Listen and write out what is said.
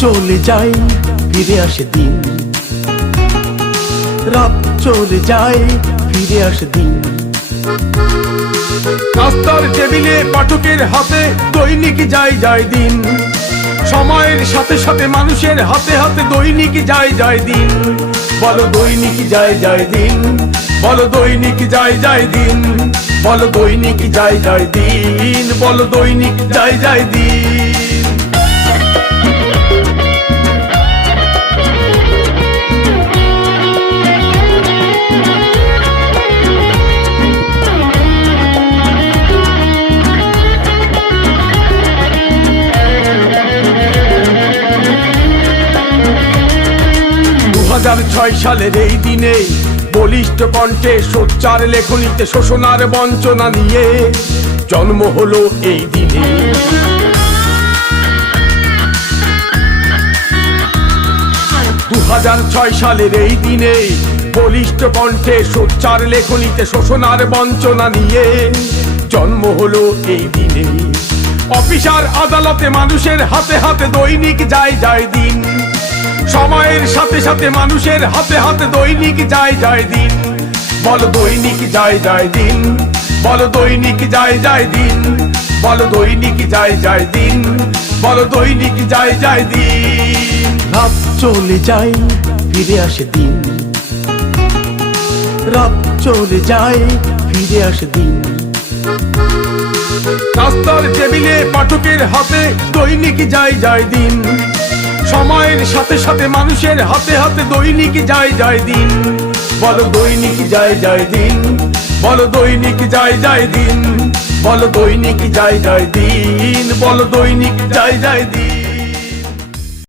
চলে যায়, ফিরে আসে দিন। রাত চলে যায়, ফিরে আসে দিন। রাস্তার টেবিলে পাঠকের হাতে দৈনিক যায় যায় দিন। সময়ের সাথে সাথে মানুষের হাতে হাতে দৈনিক যায় যায় দিন। বলো দৈনিক যায় যায় দিন। বলো দৈনিক যায় যায় দিন। বলো দৈনিক যায় যায় দিন। বলো দৈনিক যায় যায় দিন। দু ছয় সালের এই দিনে বলিষ্ঠ কণ্ঠে সোচ্চার লেখনীতে শোষণার বঞ্চনা নিয়ে জন্ম হলো এই দিনে। দু ছয় সালের এই দিনে বলিষ্ঠ কণ্ঠে সোচ্চার লেখনীতে শোষণার বঞ্চনা নিয়ে জন্ম হলো এই দিনে। অফিসার আদালতে মানুষের হাতে হাতে দৈনিক যায় যায় দিন। সময়ের সাথে সাথে মানুষের হাতে হাতে দৈনিক যায় যায় দিন। বল দৈনিক যায় যায় দিন। বল দৈনিক যায় যায় দিন। বল দৈনিক যায় যায় দিন। বল দৈনিক যায় যায় দিন। রাত চলে যায় ফিরে আসে দিন। রাত চলে যায় ফিরে আসে দিন। রাস্তার টেবিলে পাঠকের হাতে দৈনিক যায় যায় দিন। সময়ের সাথে সাথে মানুষের হাতে হাতে দৈনিক যায় যায় দিন। বলো দৈনিক যায় যায় দিন। বলো দৈনিক যায় যায় দিন। বলো দৈনিক যায় যায় দিন। বলো দৈনিক যায় যায় দিন।